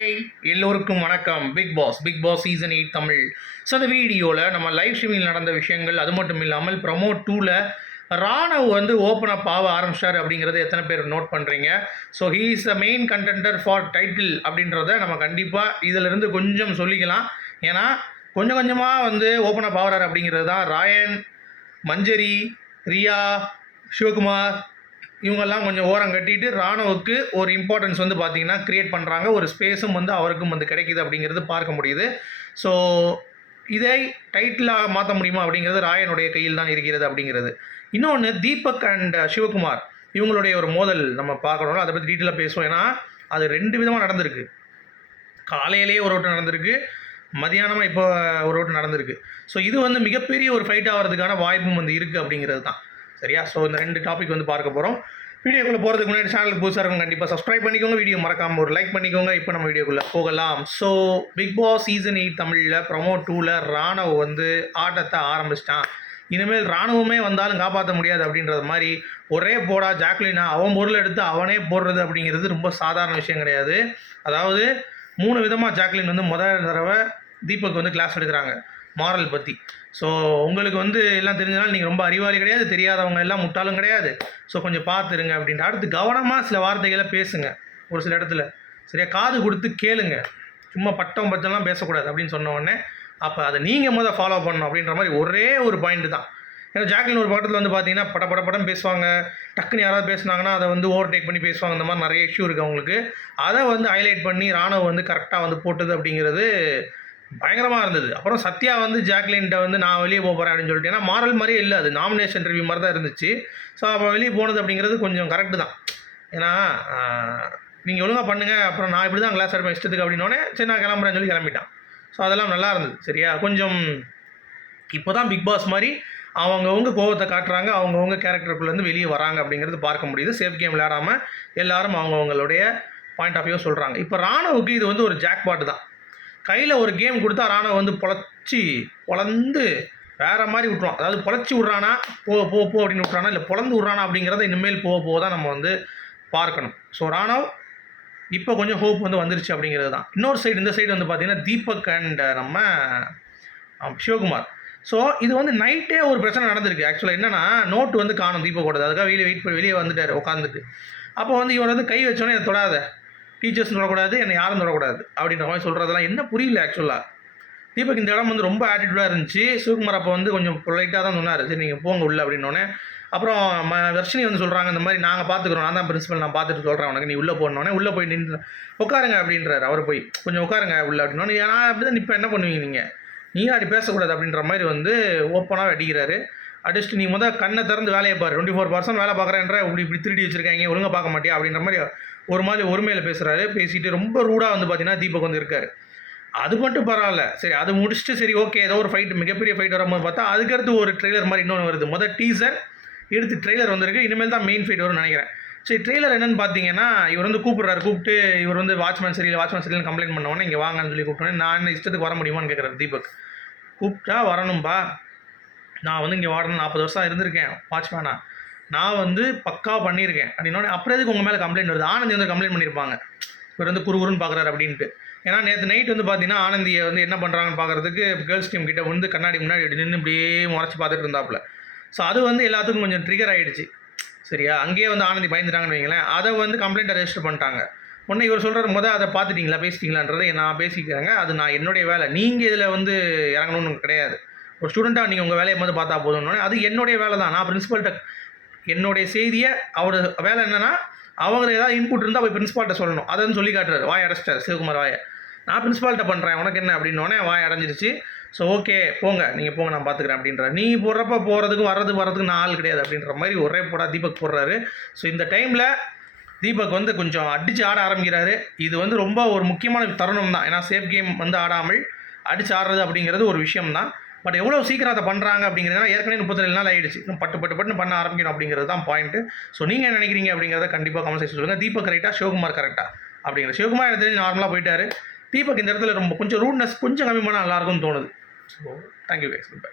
எல்லோருக்கும் வணக்கம். Big boss big boss season eight Tamil. So அந்த வீடியோவில் நம்ம லைவ் ஸ்ட்ரீமில் நடந்த விஷயங்கள் அது மட்டும் இல்லாமல் ப்ரமோ டூவில் ராணவ் வந்து ஓப்பன் அப் ஆக ஆரம்பிச்சார் அப்படிங்கிறது எத்தனை பேர் நோட் பண்ணுறீங்க so he is the main contender for title அப்படின்றத நம்ம கண்டிப்பாக இதிலிருந்து கொஞ்சம் சொல்லிக்கலாம். ஏன்னா கொஞ்சம் கொஞ்சமாக வந்து ஓப்பன் அப் ஆகிறார் அப்படிங்கிறது தான் ராயன் மஞ்சரி ரியா சிவகுமார் இவங்கெல்லாம் கொஞ்சம் ஓரம் கட்டிட்டு ராணுவுக்கு ஒரு இம்பார்ட்டன்ஸ் வந்து பார்த்தீங்கன்னா க்ரியேட் பண்ணுறாங்க ஒரு ஸ்பேஸும் வந்து அவருக்கும் வந்து கிடைக்குது அப்படிங்கிறது பார்க்க முடியுது. ஸோ இதை டைட்டிலாக மாற்ற முடியுமா அப்படிங்கிறது ராயனுடைய கையில் தான் இருக்கிறது அப்படிங்கிறது. இன்னொன்று தீபக் அண்ட் சிவகுமார் இவங்களுடைய ஒரு மோதல் நம்ம பார்க்கணும் அதை பற்றி டீட்டெயிலாக பேசுவோம். ஏன்னா அது ரெண்டு விதமாக நடந்திருக்கு. காலையிலேயே ஒரு ஓட்டம் நடந்திருக்கு. மதியானமாக இப்போ ஒரு ஓட்டம் நடந்திருக்கு. ஸோ இது வந்து மிகப்பெரிய ஒரு ஃபைட் ஆகிறதுக்கான வாய்ப்பும் வந்து இருக்குது அப்படிங்கிறது தான். சரியா? ஸோ இந்த ரெண்டு டாபிக் வந்து பார்க்க போகிறோம் வீடியோக்குள்ளே போகிறதுக்கு முன்னாடி சேனலுக்கு புதுசாக இருக்கும் கண்டிப்பாக சப்ஸ்கிரைப் பண்ணிக்கோங்க. வீடியோ மறக்காமல் ஒரு லைக் பண்ணிக்கோங்க. இப்போ நம்ம வீடியோக்குள்ளே போகலாம். So big boss season eight தமிழில் ப்ரமோ டூவில் ராணவ் வந்து ஆட்டத்தை ஆரம்பிச்சிட்டான். இனிமேல் ராணுவமே வந்தாலும் காப்பாற்ற முடியாது அப்படின்றது மாதிரி ஒரே போடா ஜாக்லினா அவன் பொருள் எடுத்து அவனே போடுறது அப்படிங்கிறது ரொம்ப சாதாரண விஷயம் கிடையாது. அதாவது மூணு விதமாக ஜாக்லின் வந்து முதல் தடவை தீபக் வந்து கிளாஸ் எடுக்கிறாங்க. மாரல் பற்றி ஸோ உங்களுக்கு வந்து எல்லாம் தெரிஞ்சனால நீங்கள் ரொம்ப அறிவாளி கிடையாது தெரியாதவங்க எல்லாம் முட்டாளும் கிடையாது. ஸோ கொஞ்சம் பார்த்துருங்க அப்படின்ட்டு. அடுத்து கவனமாக சில வார்த்தைகளை பேசுங்க ஒரு சில இடத்துல. சரியா? காது கொடுத்து கேளுங்க. சும்மா பட்டம் பட்டம்லாம் பேசக்கூடாது அப்படின்னு சொன்ன உடனே அப்போ அதை நீங்கள் முதல் ஃபாலோ பண்ணணும் அப்படின்ற மாதிரி ஒரே ஒரு பாயிண்ட் தான். ஏன்னா ஜாக்லின் ஒரு பக்கத்தில் வந்து பார்த்தீங்கன்னா பட பட படம் பேசுவாங்க. டக்குன்னு யாராவது பேசுனாங்கன்னா அதை வந்து ஓவர்டேக் பண்ணி பேசுவாங்க. இந்த மாதிரி நிறைய இஷ்யூ இருக்குது அவங்களுக்கு. அதை வந்து ஹைலைட் பண்ணி ராணுவம் வந்து கரெக்டாக வந்து போட்டது அப்படிங்கிறது பயங்கரமாக இருந்தது. அப்புறம் சத்யா வந்து ஜாக்லின்கிட்ட வந்து நான் வெளியே போக போகிறேன் அப்படின்னு சொல்லிட்டு ஏன்னா மாரல் மாதிரியே இல்லை. அது நாமினேஷன் ரிவ்யூ மாதிரி தான் இருந்துச்சு. ஸோ அப்போ வெளியே போனது அப்படிங்கிறது கொஞ்சம் கரெக்டு தான். ஏன்னா நீங்கள் ஒழுங்காக பண்ணுங்கள் அப்புறம் நான் இப்படி தான் கிளாஸ் எடுப்பேன் இஷ்டத்துக்கு அப்படின்னோடனே சரி நான் கிளம்புறேன்னு சொல்லி கிளம்பிட்டான். ஸோ அதெல்லாம் நல்லா இருந்தது. சரியா? கொஞ்சம் இப்போ தான் பிக் பாஸ் மாதிரி அவங்கவுங்க கோவத்தை காட்டுறாங்க. அவங்கவுங்க கேரக்டருக்குள்ளேருந்து வெளியே வராங்க அப்படிங்கிறது பார்க்க முடியுது. சேஃப் கேம் விளையாடாமல் எல்லாரும் அவங்கவுங்களுடைய பாயிண்ட் ஆஃப் வியூ சொல்கிறாங்க இப்போ ராணுவுக்கு இது வந்து ஒரு ஜாக் பாட்டு தான். கையில் ஒரு கேம் கொடுத்தா ராணுவ வந்து பொழச்சி பொழந்து வேறு மாதிரி விட்ருவான் அதாவது பொழச்சி விட்றானா போ போ போ அப்படின்னு விட்றானா இல்லை பொழந்து விட்றானா அப்படிங்கிறத இனிமேல் போக போக தான் நம்ம வந்து பார்க்கணும். ஸோ ராணவ் இப்போ கொஞ்சம் ஹோப் வந்து வந்துருச்சு அப்படிங்கிறது தான். இன்னொரு சைடு இந்த சைடு வந்து பார்த்தீங்கன்னா தீபக் அண்ட் நம்ம சிவகுமார். ஸோ இது வந்து நைட்டே ஒரு பிரச்சனை நடந்திருக்கு. ஆக்சுவலாக என்னென்னா நோட்டு வந்து காணும் தீபக்கோடது. அதுக்காக வெளியே வெயிட் பண்ணி வெளியே வந்துட்டார் உட்காந்துட்டு அப்போ வந்து இவர் வந்து கை வச்சோன்னே தொடாத. டீச்சர்ஸ் தொடக்கூடாது என்னை யாரும் தொடக்கூடாது அப்படின்ற மாதிரி சொல்கிறதெல்லாம் என்ன புரியல ஆக்சுவலாக தீபக் இந்த இடம் வந்து ரொம்ப ஆட்டிடியூடாக இருந்துச்சு. சிவகுமார் அப்போ வந்து கொஞ்சம் பொலைட்டாக தான் சொன்னார். சரி நீங்கள் போங்க உள்ள அப்படின்னோடனே அப்புறம் ம தர்ஷினி வந்து சொல்கிறாங்க இந்த மாதிரி நாங்கள் பார்த்துக்குறோம் நான் தான் பிரின்சிபல் நான் பார்த்துட்டு சொல்கிறேன் உனக்கு நீ உள்ளே போனோடனே உள்ளே போய் நின்று உட்காருங்க அப்படின்றாரு. அவர் போய் கொஞ்சம் உட்காருங்க உள்ளே அப்படின்னோடனே நான் அப்படி தான் இப்போ என்ன பண்ணுவீங்க நீங்கள் நீ அப்படி பேசக்கூடாது அப்படின்ற மாதிரி வந்து ஓப்பனாக அடிக்கிறாரு அடிச்சுட்டு நீ முதல் கண்ணை திறந்து வேலையை பாரு. டுவெண்ட்டி ஃபோர் பர்சன்ட் வேலை பார்க்குறேன்ற இப்படி இப்படி திருடி வச்சிருக்காங்க ஒழுங்காக பார்க்க மாட்டியா? அப்படின்ற மாதிரி ஒரு மாதிரி ஒருமையில் பேசுகிறாரு பேசிட்டு ரொம்ப ரூடாக வந்து பார்த்தீங்கன்னா தீபக் வந்து இருக்காரு. அது மட்டும் பரவாயில்ல. சரி அது முடிச்சுட்டு சரி ஓகே ஏதோ ஒரு ஃபைட் மிகப்பெரிய ஃபைட் வரும்போது பார்த்தா அதுக்கடுத்து ஒரு ட்ரெய்லர் மாதிரி இன்னொன்று வருது. முதல் டீசர் எடுத்து ட்ரெய்லர் வந்திருக்கு. இனிமேல் தான் மெயின் ஃபைட் வரும்னு நினைக்கிறேன். சரி ட்ரெய்லர் என்னன்னு பார்த்தீங்கன்னா இவர் வந்து கூப்பிட்றாரு. கூப்பிட்டு இவர் வந்து வாட்ச்மேன் சரியில்லை வாட்ச்மேன் சரியில்லை கம்ப்ளைண்ட் பண்ணவொன்னே இங்கே வாங்கன்னு சொல்லி கூப்பிட்டோன்னே நான் என்ன இஷ்டத்துக்கு வர முடியுமான்னு கேட்குறாரு தீபக். கூப்பிட்டா வரணும்பா. நான் வந்து இங்கே வாடணும் நாற்பது வருஷம் இருந்திருக்கேன் வாட்ச்மேனா. நான் வந்து பக்காவாக பண்ணியிருக்கேன். அப்படின்னோடனே அப்புறம் எதுக்கு உங்கள் மேலே கம்ப்ளைண்ட் வருது? ஆனந்தி வந்து கம்ப்ளைண்ட் பண்ணியிருப்பாங்க. இவர் வந்து குறுகுறுன்னு பார்க்குறாரு அப்படின்ட்டு. ஏன்னா நேற்று நைட் வந்து பார்த்தீங்கன்னா ஆனந்தியை வந்து என்ன பண்ணுறாங்கன்னு பார்க்குறதுக்கு கேர்ள்ஸ் டீம் கிட்ட வந்து கண்ணாடி முன்னாடி நின்று இப்படியே முறைச்சி பார்த்துட்டு இருந்தாப்புல. ஸோ அது வந்து எல்லாத்துக்கும் கொஞ்சம் ட்ரிகர் ஆகிடுச்சு சரியா? அங்கேயே வந்து ஆனந்தி பயந்துட்டாங்கன்னு வைங்களேன் அதை வந்து கம்ப்ளைண்ட்டை ரெஜிஸ்டர் பண்ணிட்டாங்க. உடனே இவர் சொல்கிற முத அதை பார்த்துட்டீங்களா? பேசிட்டீங்களான்றதை நான் பேசிக்கிறேங்க. அது நான் என்னுடைய வேலை. நீங்கள் இதில் வந்து இறங்கணும்னு கிடையாது. ஒரு ஸ்டூடெண்ட்டாக நீங்கள் உங்கள் வேலையை வந்து பார்த்தா போதும்னு அது என்னுடைய வேலை தான் நான் பிரின்சிபல்கிட்ட என்னுடைய செய்தியை அவர் வேலை என்னென்னா அவங்க ஏதாவது இன்புட் இருந்தால் போய் பிரின்சிபால்கிட்ட சொல்லணும். அதை வந்து சொல்லி காட்டுறாரு. வாய் அடைச்சிட்டார் சிவகுமார் வாயை. நான் பிரின்சிபால்கிட்ட பண்ணுறேன் உனக்கு என்ன அப்படின்னோடனே வாய் அடைஞ்சிருச்சு. ஸோ ஓகே போங்க. நீங்கள் போங்க நான் பார்த்துக்கிறேன் அப்படின்ற நீ போடுறப்ப போகிறதுக்கு வர்றது வர்றதுக்கு நான் ஆள் கிடையாது அப்படின்ற மாதிரி ஒரே போடா தீபக் போடுறாரு. ஸோ இந்த டைமில் தீபக் வந்து கொஞ்சம் அடித்து ஆட ஆரம்பிக்கிறாரு. இது வந்து ரொம்ப ஒரு முக்கியமான தருணம் தான் ஏன்னா சேஃப் கேம் வந்து ஆடாமல் அடித்து ஆடுறது அப்படிங்கிறது ஒரு விஷயம் தான் பட் எவ்வளோ சீக்கிரம் அதை பண்ணுறாங்க அப்படிங்கிறதுனா ஏற்கனவே முப்பத்தி நாள் ஆயிடுச்சு. இன்னும் பட்டு பட்டு பட்டுன்னு பண்ண ஆரம்பிக்கணும் அப்படிங்கிறது தான் பாயிண்ட்டு ஸோ நீங்கள் என்ன நினைக்கிறீங்க அப்படிங்கிறத கண்டிப்பாக கமெண்ட் செக்ஷன் சொல்லுங்கள் தீபக் கரெக்டாக சிவகுமார் கரெக்டாக அப்படிங்கிற. சிவகுமார் எனக்கு தெரிஞ்சு நார்மலாக போயிட்டார். தீபக் இந்த இடத்துல ரொம்ப கொஞ்சம் ரூட்னஸ் கொஞ்சம் கம்மி பண்ணால் நல்லாயிருக்கும்னு தோணுது. So thank you guys good bye